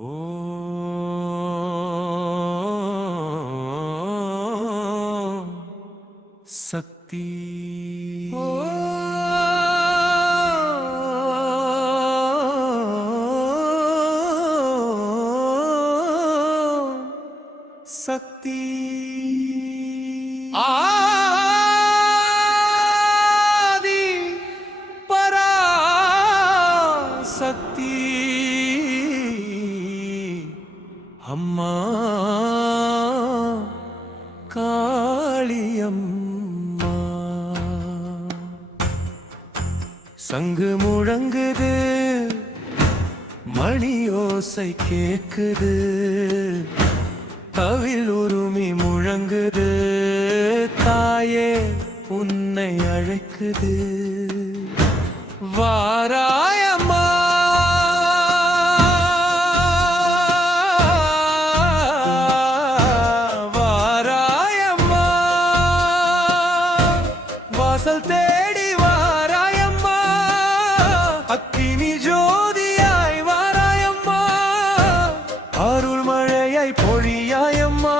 ஓ சக்தி ஓ சக்தி ஆதி பராசக்தி அம்மா காளியம்மா சங்கு முழங்குது மணி ஓசை கேக்குது தவில் உருமி முழங்குது தாயே உன்னை அழைக்குது வாராயம்மா வாராயம்மா வாசல் தேடி வாராயம்மா அக்கினி ஜோதியாய் வாராயம்மா அருள் மழையை பொழியாயம்மா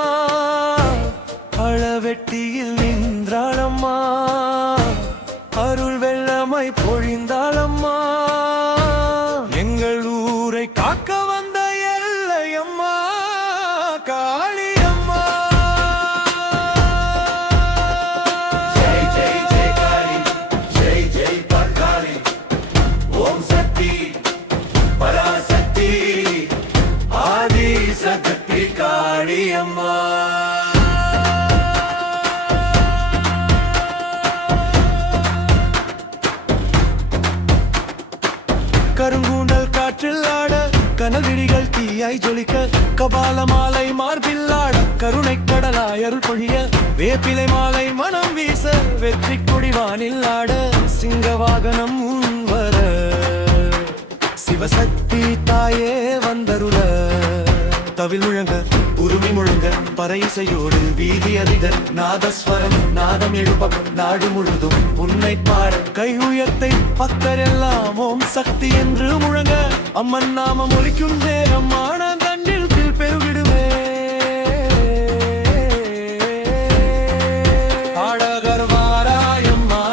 அளவெட்டியில் நின்றாளம்மா அருள் வெள்ளமை பொழிந்தாளம்மா எங்கள் ஊரை காக்க வந்த எல்லையம்மா காளியம்மா ஜெய் ஜெய் ஜெய் காளி ஜெய் ஜெய் பர்காளி ஓம் சக்தி பராசக்தி ஆதி சக்தி காளியம்மா கருங்கூண்டல் காற்றில் ஆட கனல் விழிகள் தீயாய் ஜொலிக்க கபால மாலை மார்பில் ஆட கருணை கடலாய் அருள் பொழிய வேப்பிலை மாலை மனம் வீச வெற்றி கொடி வானில் ஆட சிங்க வாகனம் முன்வர சிவசக்தி தாயே வந்தருள தவில் முழங்க உருமி முழங்க பறையிசையோடு வீதி அதிக நாதஸ்வரம் நாதம் எழுப்ப நாடு முழுதும் உன்னை பாட கை உயர்த்தை பக்தரெல்லாம் ஓம் சக்தி என்று முழங்க அம்மன் நாமம் ஒலிக்கும் நேரம் ஆனந்தண்டில் பெருகிடுவே ஆடகர் வாராயம்மா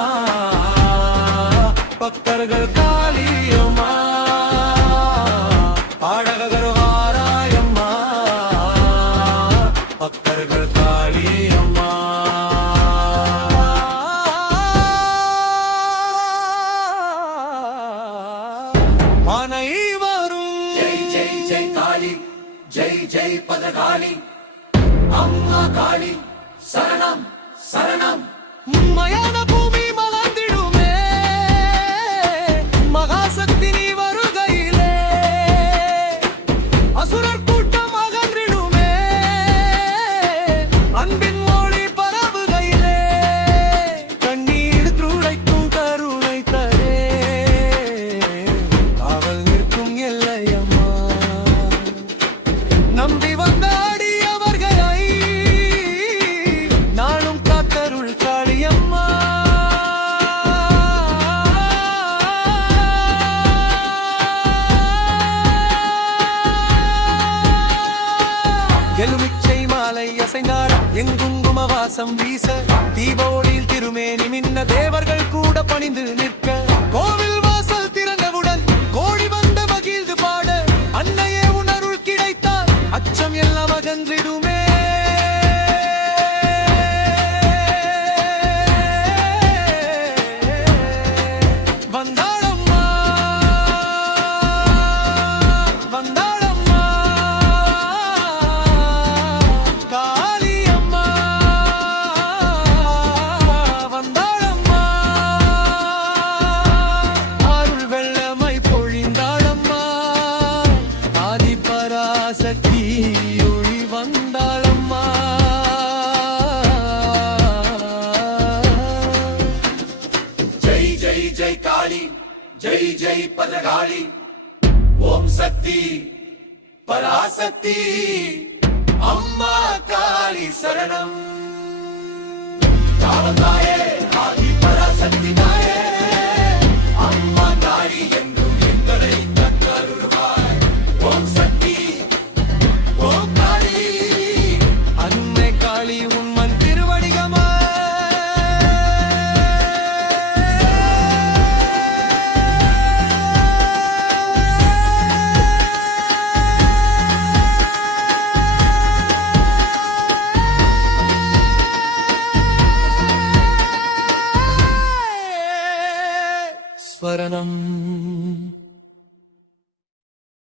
பக்தர்கள் காளியம்மா ஆடகர் வாராயம்மா பக்தர்கள் காளியம்மா அனைவரும் ஜெய் ஜெய் ஜெய் காளி ஜெய் ஜெய் பதகாளி அம்மா காளி சரணம் சரணம் மயான பூமி மலர்ந்திடுமே மகாசக்தி நீ வருகையிலே அசுரர் கூட்டம் அகன்றிடுமே அன்பின் மொழி பரவுகையிலே கண்ணீர் துடைக்கும் கருணை தரே அவள் நிற்கும் எல்லையம்மா நம்பி வந்த அடியவர்களை நாளும் காத்தருள் காளியம்மா எலுமிச்சை மாலை அசைந்தாட எங்குங்கும வாசம் வீச தீபோடியில் திருமேனி மின்ன தேவர்கள் கூட பணிந்து நிற்க கோவில் வாசல் திறந்தவுடன் கோடி வந்த மகிழ்ந்து பாட அன்னையே உணருள் கிடைத்தால் அச்சம் எல்லாம் அகன்றிடுமே வந்தாளம்மா வந்தாளம்மா காளியம்மா வந்தாளம்மா அருள் வெள்ளமை பொழிந்தாளம்மா ஆதி பராசக்தி ஒளி வந்தாளம்மா ஜெய் ஜெய் ஜெய் காளி ஜெய் ஜெய் பதகாளி ஓம் சக்தி பராசக்தி அம்மா காளி சரணம் காவல்தாயே ஆதி பராசக்தி தாயே அம்மா காளி என்றும் எங்களை தக்கருள்வாய் ஓம் சக்தி நாதஸ்வரணம்